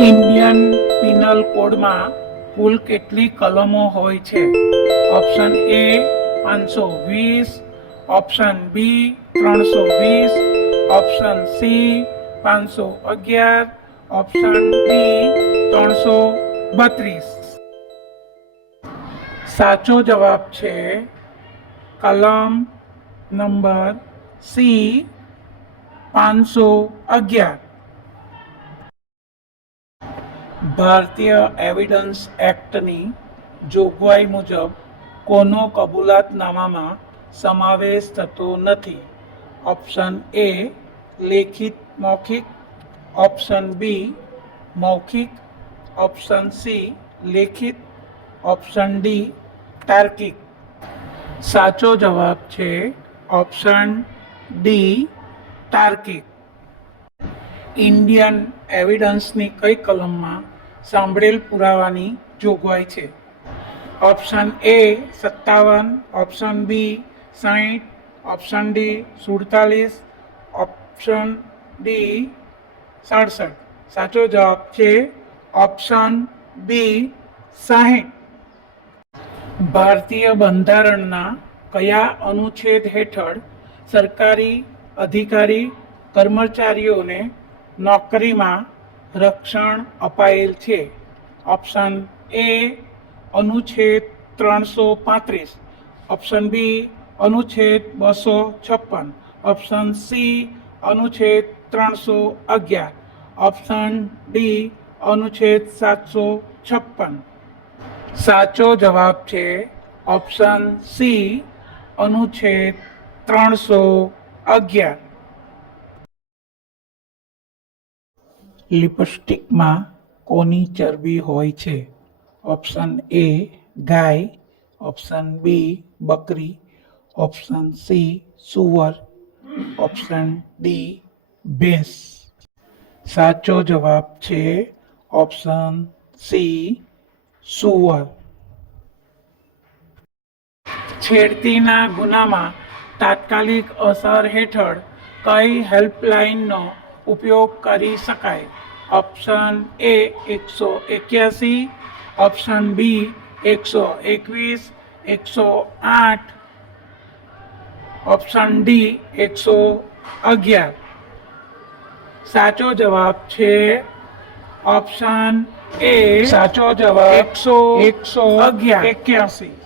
Indian penal કોડમાં કુલ કેટલી કલમો હોય છે? Option A 520, option B 320, option C 511, option D 332. સાચો જવાબ છે કલમ નંબર સી 511. ભારતીય એવિડન્સ એક્ટની જોગવાઈ મુજબ કોનો કબૂલાતનામામાં સમાવેશ થતો નથી? ઓપ્શન એ લેખિત મૌખિક, ઓપ્શન બી મૌખિક, ઓપ્શન સી લેખિત, ઓપ્શન ડી તાર્કિક. સાચો જવાબ છે ઓપ્શન ડી તાર્કિક. ઇન્ડિયન એવિડન્સની કઈ કલમમાં સાંભળેલ પુરાવાની જોગવાઈ છે? Option A 57, option B 60, option D 47, option D 67. સાચો જવાબ છે ઓપ્શન બી 60. ભારતીય બંધારણના કયા અનુચ્છેદ હેઠળ સરકારી અધિકારી કર્મચારીઓને નોકરીમાં રક્ષણ અપાયેલ છે? ઓપ્શન એ અનુચ્છેદ 335, ઓપ્શન બી અનુચ્છેદ 256, ઓપ્શન સી અનુચ્છેદ 311, ઓપ્શન ડી અનુચ્છેદ 756. સાચો જવાબ છે ઓપ્શન સી અનુચ્છેદ 311. લિપસ્ટિકમાં કોની ચરબી હોય છે? ઓપ્શન એ ગાય, ઓપ્શન બી બકરી, ઓપ્શન સી સુવર, ઓપ્શન ડી ભેંસ. સાચો જવાબ છે ઓપ્શન સી સુવર. છેડતીના ગુનામાં તાત્કાલિક અસર હેઠળ કઈ હેલ્પલાઇનનો ઉપયોગ કરી શકાય? Option A 181, option B 121, 108, option D 111. સાચો જવાબ છે ઓપ્શન એ સાચો જવાબ 181.